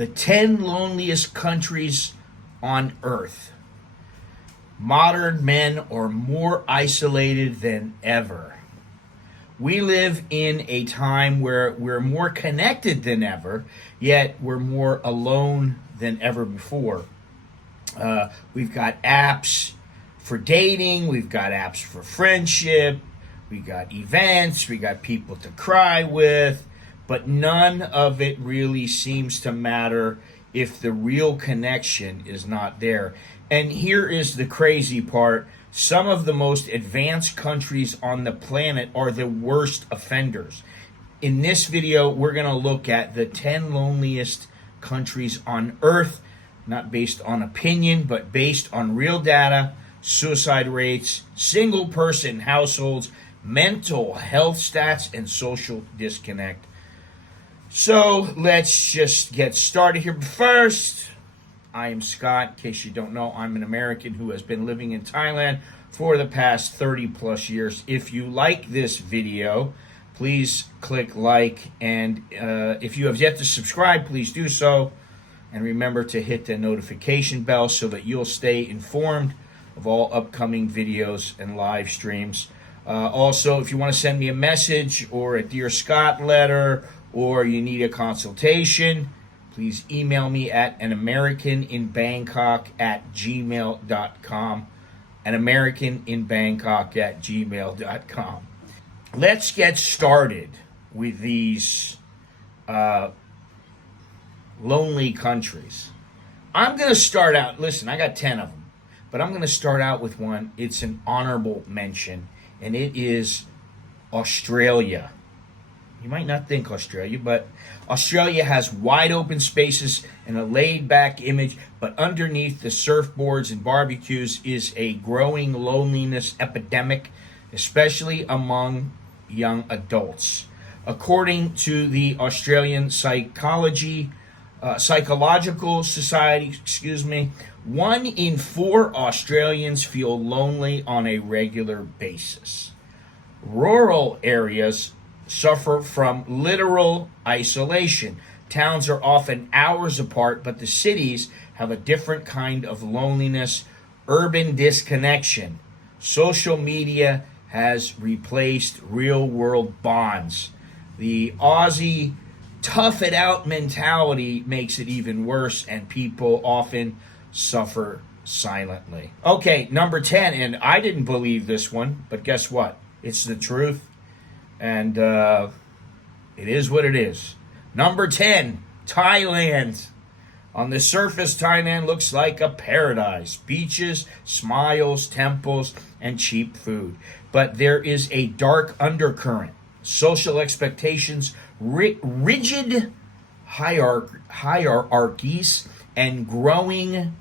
The 10 loneliest countries on earth. Modern men are more isolated than ever. We live in a time where we're more connected than ever, yet we're more alone than ever before. We've got apps for dating, we've got apps for friendship, we got events, we got people to cry with, but none of it really seems to matter if the real connection is not there. And here is the crazy part. Some of the most advanced countries on the planet are the worst offenders. In this video, we're going to look at the 10 loneliest countries on earth, not based on opinion, but based on real data, suicide rates, single person households, mental health stats, and social disconnect. So let's just get started here. But first, I am Scott. In case you don't know, I'm an American who has been living in Thailand for the past 30 plus years. If you like this video, please click like, and if you have yet to subscribe, please do so. And remember to hit the notification bell so that you'll stay informed of all upcoming videos and live streams. Also, if you want to send me a message or a Dear Scott letter, or you need a consultation, please email me at anamericaninbangkok@gmail.com. anamericaninbangkok@gmail.com. Let's get started with these lonely countries. I'm going to start out, listen, I got 10 of them, but I'm going to start out with one. It's an honorable mention, and it is Australia. You might not think Australia, but Australia has wide open spaces and a laid-back image, but underneath the surfboards and barbecues is a growing loneliness epidemic, especially among young adults. According to the Australian Psychological Society, 1 in 4 Australians feel lonely on a regular basis. Rural areas suffer from literal isolation. Towns are often hours apart, but the cities have a different kind of loneliness, urban disconnection. Social media has replaced real-world bonds. The Aussie tough it out mentality makes it even worse, and people often suffer silently. Okay, number 10, and I didn't believe this one, but guess what? It's the truth. And it is what it is. Number 10, Thailand. On the surface, Thailand looks like a paradise. Beaches, smiles, temples, and cheap food. But there is a dark undercurrent. Social expectations, rigid hierarchies, and growing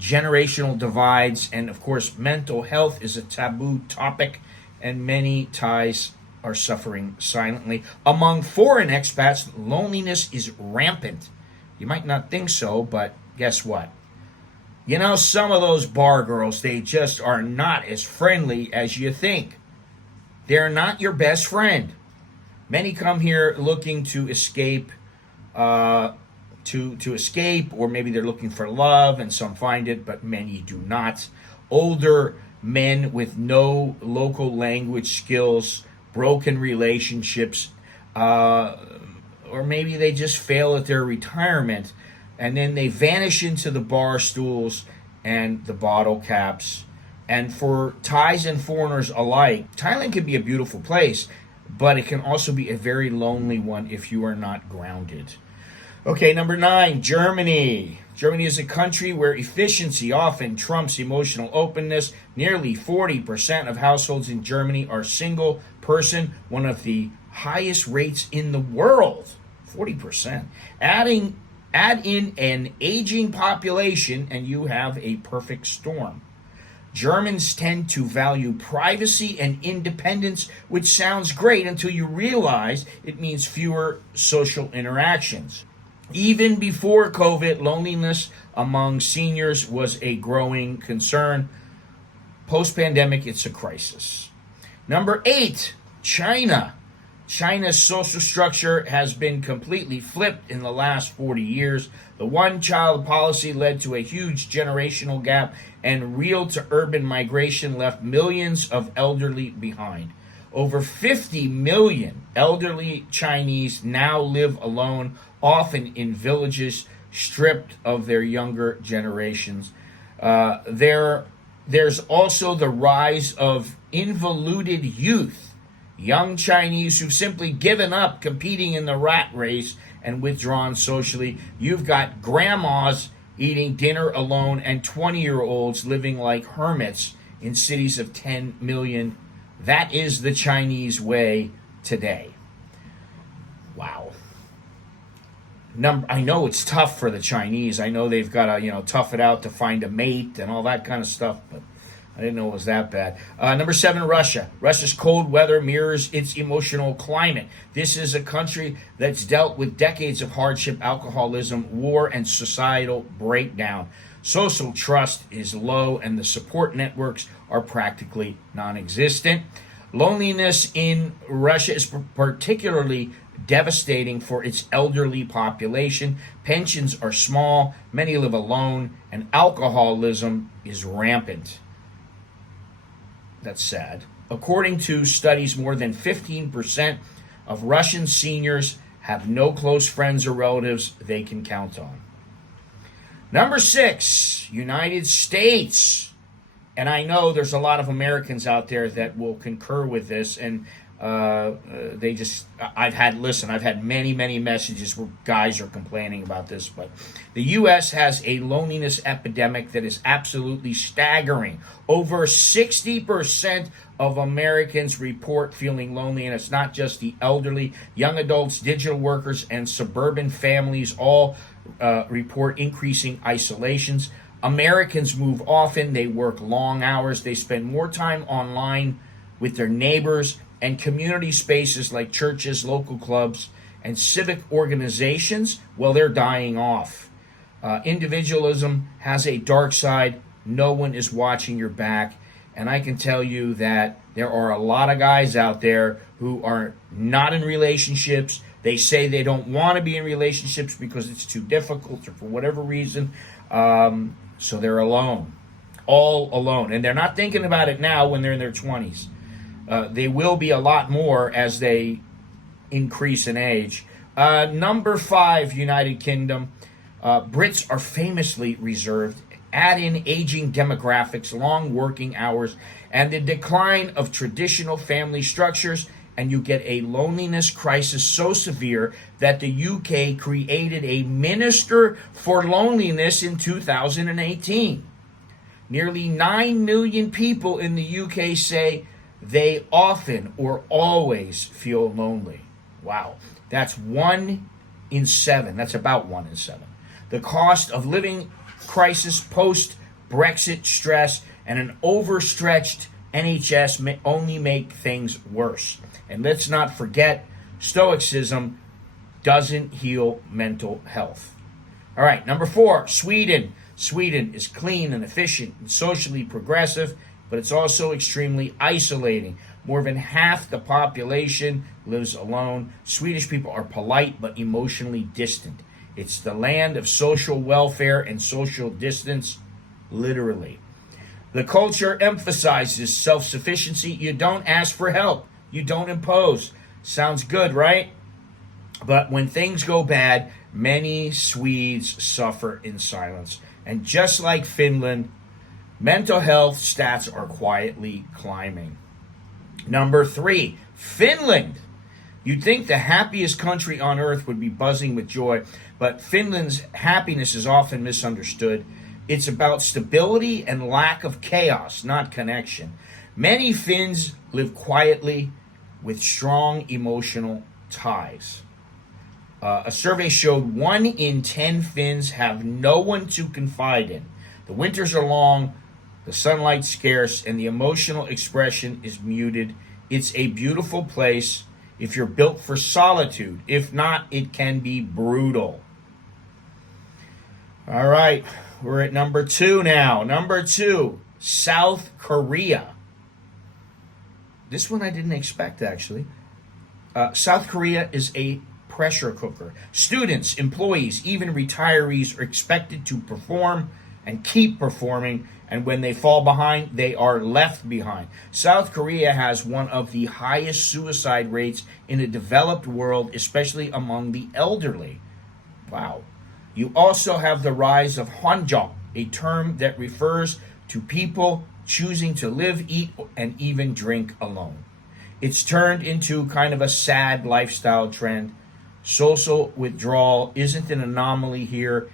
generational divides. And of course, mental health is a taboo topic, and many Thais are suffering silently. Among foreign expats, loneliness is rampant. You might not think so, but guess what? You know, some of those bar girls, they just are not as friendly as you think. They're not your best friend. Many come here looking to escape, to escape, or maybe they're looking for love, and some find it, but many do not. Older men with no local language skills, broken relationships, or maybe they just fail at their retirement, and then they vanish into the bar stools and the bottle caps. And for Thais and foreigners alike, Thailand can be a beautiful place, but it can also be a very lonely one if you are not grounded. Okay, number 9, Germany. Germany is a country where efficiency often trumps emotional openness. Nearly 40% of households in Germany are single person, one of the highest rates in the world. 40%. Add in an aging population, and you have a perfect storm. Germans tend to value privacy and independence, which sounds great until you realize it means fewer social interactions. Even before COVID, loneliness among seniors was a growing concern. Post-pandemic, it's a crisis. Number 8, China. China's social structure has been completely flipped in the last 40 years. The one-child policy led to a huge generational gap, and real to urban migration left millions of elderly behind. Over 50 million elderly Chinese now live alone, often in villages stripped of their younger generations. There's also the rise of involuted youth, young Chinese who've simply given up competing in the rat race and withdrawn socially. You've got grandmas eating dinner alone and 20-year-olds living like hermits in cities of 10 million. That is the Chinese way today. Wow. I know it's tough for the Chinese. I know they've got to, tough it out to find a mate and all that kind of stuff, but I didn't know it was that bad. Number 7, Russia. Russia's cold weather mirrors its emotional climate. This is a country that's dealt with decades of hardship, alcoholism, war, and societal breakdown. Social trust is low, and the support networks are practically non-existent. Loneliness in Russia is particularly devastating for its elderly population. Pensions are small, many live alone, and alcoholism is rampant. That's sad. According to studies, more than 15% of Russian seniors have no close friends or relatives they can count on. Number 6, United States. And I know there's a lot of Americans out there that will concur with this, and I've had many messages where guys are complaining about this, but the U.S. has a loneliness epidemic that is absolutely staggering. Over 60% of Americans report feeling lonely, and it's not just the elderly. Young adults, digital workers, and suburban families all report increasing isolations. Americans move often, they work long hours, they spend more time online with their neighbors, and community spaces like churches, local clubs, and civic organizations, well, they're dying off. Individualism has a dark side. No one is watching your back. And I can tell you that there are a lot of guys out there who are not in relationships. They say they don't want to be in relationships because it's too difficult or for whatever reason. So they're alone, all alone. And they're not thinking about it now when they're in their 20s. They will be a lot more as they increase in age. Number 5, United Kingdom. Brits are famously reserved. Add in aging demographics, long working hours, and the decline of traditional family structures, and you get a loneliness crisis so severe that the UK created a Minister for Loneliness in 2018. Nearly 9 million people in the UK say they often or always feel lonely. Wow. That's 1 in 7. That's about 1 in 7. The cost of living crisis, post-Brexit stress, and an overstretched NHS may only make things worse. And let's not forget, Stoicism doesn't heal mental health. All right, number 4, Sweden. Sweden is clean and efficient and socially progressive, but it's also extremely isolating. More than half the population lives alone. Swedish people are polite but emotionally distant. It's the land of social welfare and social distance, literally. The culture emphasizes self-sufficiency. You don't ask for help. You don't impose. Sounds good, right? But when things go bad, many Swedes suffer in silence. And just like Finland, mental health stats are quietly climbing. Number 3, Finland. You'd think the happiest country on earth would be buzzing with joy, but Finland's happiness is often misunderstood. It's about stability and lack of chaos, not connection. Many Finns live quietly with strong emotional ties. A survey showed 1 in 10 Finns have no one to confide in. The winters are long, the sunlight scarce, and the emotional expression is muted. It's a beautiful place if you're built for solitude. If not, it can be brutal. All right, we're at number 2 now. Number 2, South Korea. This one I didn't expect, actually. South Korea is a pressure cooker. Students, employees, even retirees are expected to perform and keep performing, and when they fall behind, they are left behind. South Korea has one of the highest suicide rates in the developed world, especially among the elderly. Wow. You also have the rise of hwanjok, a term that refers to people choosing to live, eat, and even drink alone. It's turned into kind of a sad lifestyle trend. Social withdrawal isn't an anomaly here,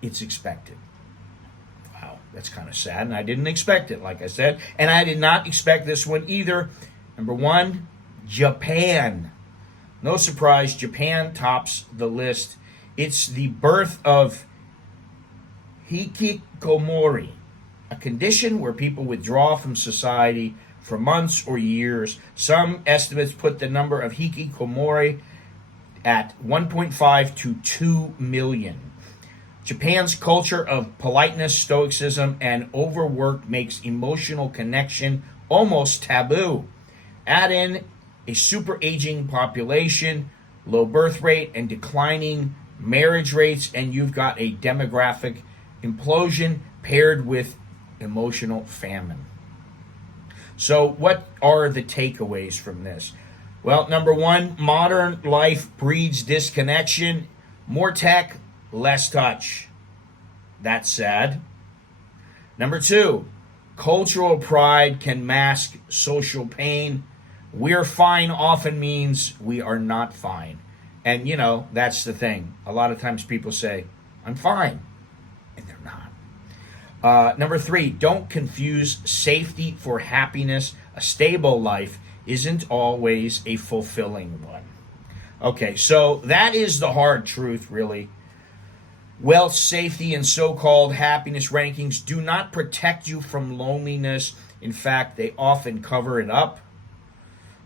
it's expected. Wow, that's kind of sad, and I didn't expect it, like I said. And I did not expect this one either. Number one, Japan. No surprise, Japan tops the list. It's the birth of hikikomori, a condition where people withdraw from society for months or years. Some estimates put the number of hikikomori at 1.5 to 2 million. Japan's culture of politeness, stoicism, and overwork makes emotional connection almost taboo. Add in a super aging population, low birth rate, and declining marriage rates, and you've got a demographic implosion paired with emotional famine. So, what are the takeaways from this? Well, number one, modern life breeds disconnection. More tech, less touch. That's sad. Number two, cultural pride can mask social pain. We're fine often means we are not fine. And, that's the thing. A lot of times people say, I'm fine. And they're not. Number three, don't confuse safety for happiness. A stable life isn't always a fulfilling one. Okay, so that is the hard truth, really. Wealth, safety, and so-called happiness rankings do not protect you from loneliness. In fact, they often cover it up.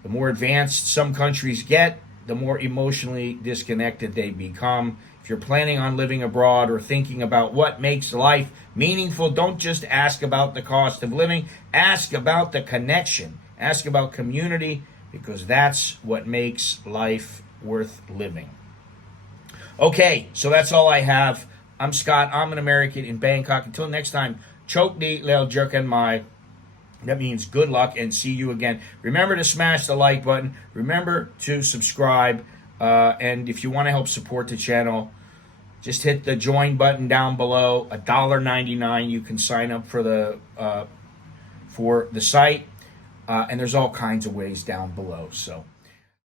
The more advanced some countries get, the more emotionally disconnected they become. If you're planning on living abroad or thinking about what makes life meaningful, don't just ask about the cost of living. Ask about the connection. Ask about community, because that's what makes life worth living. Okay, so that's all I have. I'm Scott. I'm an American in Bangkok. Until next time, chok di leo jerken mai. That means good luck and see you again. Remember to smash the like button. Remember to subscribe. And if you want to help support the channel, just hit the join button down below. $1.99. You can sign up for the site. And there's all kinds of ways down below. So